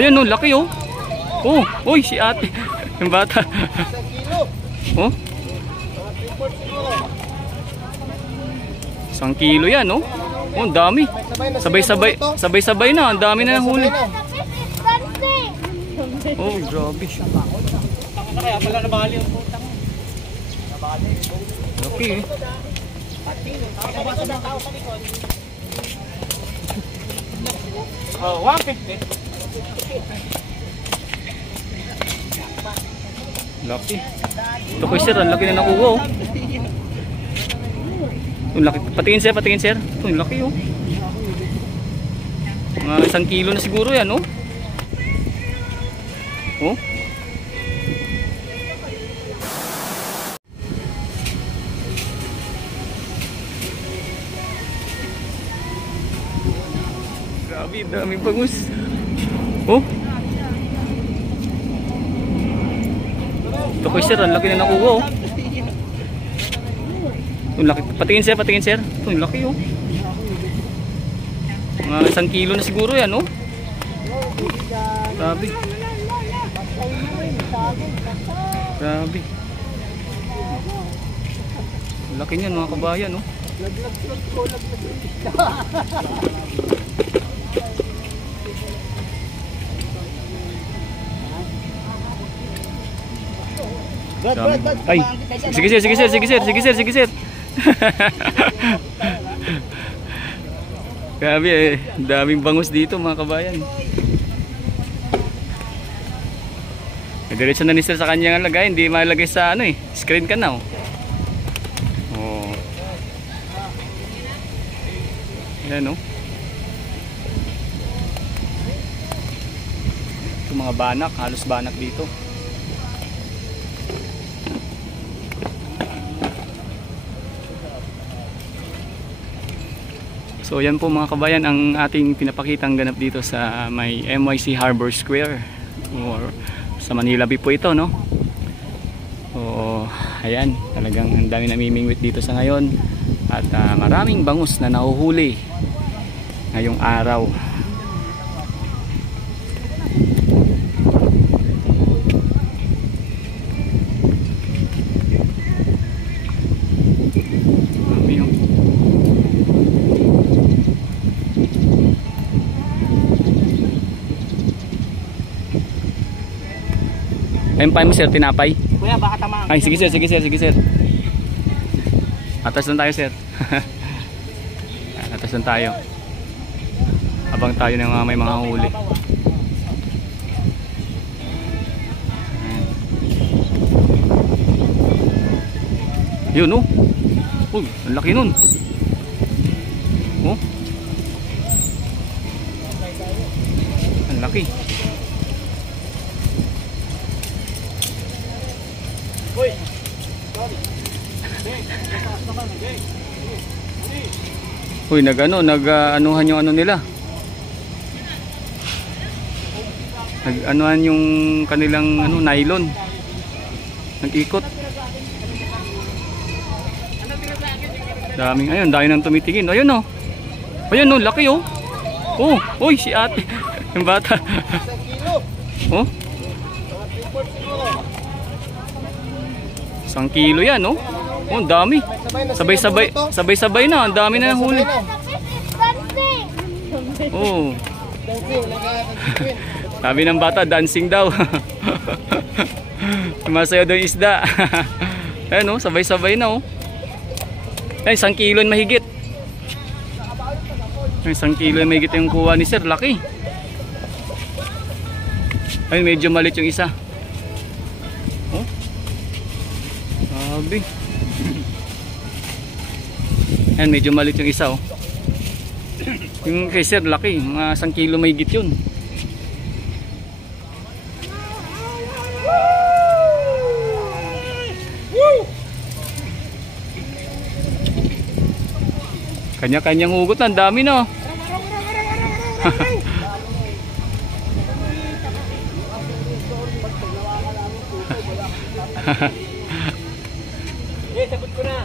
Ayan no, laki oh. Oh, oy si ate. Yung bata. Oh. 1 kilo yan oh. Oh, ang dami. Sabay-sabay na, ang dami na nahuli. Oh, grabe. Kaya pala nabali yung putang. Laki eh. Oh, 150. Laki. Ito ko sir, ang laki na nakuha oh. Ang laki. Patingin sir. Ito, ang laki oh. Mga 1 kilo na siguro yan oh. Oh. Grabe, daming bangus. Oh. Ito ko sir, ang laki na nakuha oh. Ang laki. Patingin sir. Ito, ang laki oh. Mga 1 kilo na siguro yan oh. Grabe. Grabe. Laki niyan mga kabayan oh. Ay, sige sir. Grabe eh, daming bangus dito mga kabayan. Diretso na ni sir sa kanyang lagay, hindi malagay sa ano eh, screen ka na oh. Oh. Ayan oh. Ito mga banak, halos banak dito. So yan po mga kabayan ang ating pinapakitang ganap dito sa may MYC Harbor Square or sa Manila Bay po ito no. So ayan, talagang ang dami namimingwit dito sa ngayon at maraming bangus na nahuhuli ngayong araw. Ayun pa mo sir, tinapay. Kuya, baka tamaan. Ay, sige sir. Atas lang tayo sir. Atas lang tayo. Abang tayo ng may mga huli. Yun oh. Uy, ang laki nun. Oh. Ang laki. Uy, nag-anuhan yung ano nila. Nag-anuhan yung kanilang nylon. Nag-ikot. Daming, ayun, dahil nang tumitingin. Ayun oh. Ayun oh, laki oh. Oh, uy, si ate. Yung bata. Oh. 1 kilo yan oh. Oh, ang dami. Sabay-sabay na, ang dami na nahuli. Oh. Sabi ng bata, dancing daw. Sumasayaw daw yung isda. Ayan oh, sabay-sabay na oh. Ay, 1 kilo mahigit. 1 kilo mahigit yung kuha ni sir, laki. Ay, medyo malit yung isa. Oh. Sabi. Ayan, medyo malit yung isa oh. Yung kay sir, laki. Mga 1 kilo mahigit yun. Kanya-kanyang hugot, ang dami no. Eh, sagot ko na.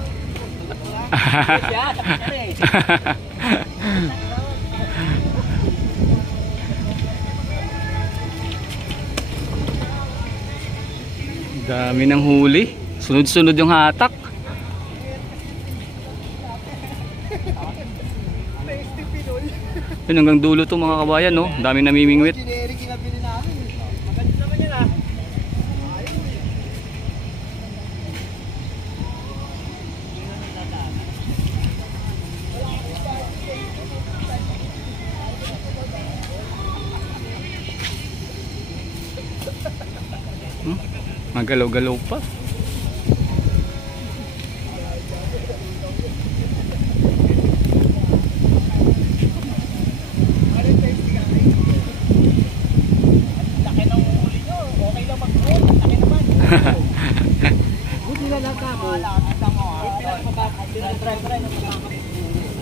Dami ng huli. Sunod-sunod yung hatak. Yun, hanggang dulo to mga kabayan, no? Dami namimingwit. Generic kinabili namin. Maganda naman yun ah. Magalaw-galaw pa. Laki ng huli nyo. Okay lang mag-roll. Laki naman. Buti na lang ka mo.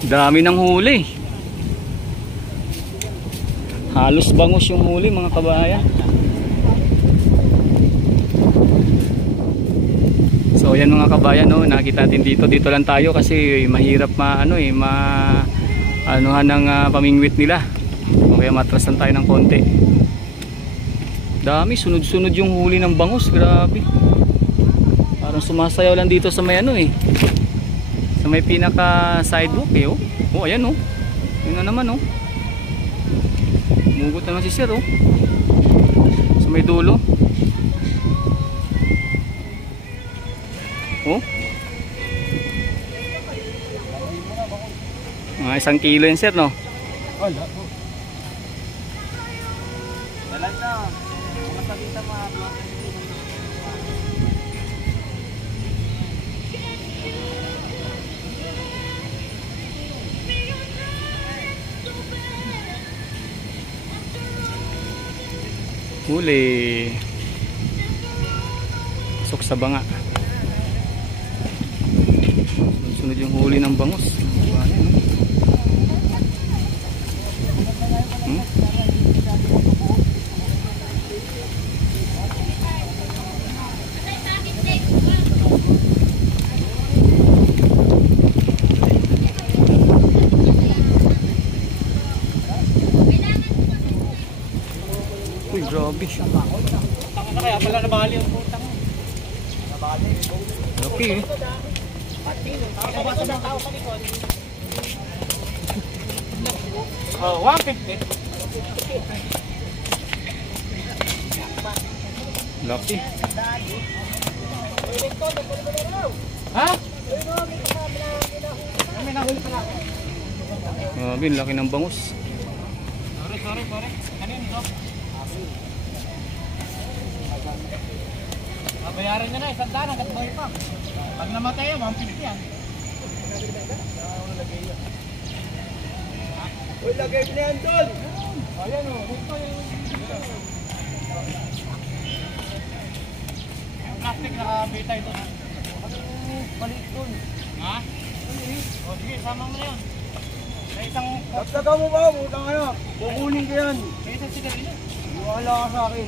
Dami ng huli. Halos bangus yung huli mga kabayan. So ayan mga kabayan, no, nakita natin dito lang tayo kasi mahirap anuhan ng pamingwit nila. O kaya matrasan tayo ng konti. Dami, sunod-sunod yung huli ng bangus, grabe. Parang sumasayaw lang dito sa may sa may pinaka sidewalk oh. Oh, ayan oh. Yun na naman oh. Umugot naman si sir oh. Sa may dulo. Oh. Mga 1 kilo yun sir, no? Wala po. Dalag na. Mga pagkita mga huli. Pasok sa banga. Sunod yung huli ng bangus. Uy, grabe. kaya pala nabali yung putang mo. Nabali. Laki eh. Nakabasa ng tao sa likod. Oh, 150. Laki. Ha? May nahuli pala. Grabe, laki ng bangus. Sorry. Ano yun ito? Bayaran nyo na, 100 hanggat buhay pa. Pag namatay yan, 150 yan. Uy, lagay mo na yan, Tol! Ayan o, ito yung... Yung plastic nakabitay ito. Palit doon. Ha? O sige, sama mo na yan. Sa isang... Tagtaga mo ba? Butang ano? Kukunin ko yan. Sa isang sigarilyo. Wala ka sa akin.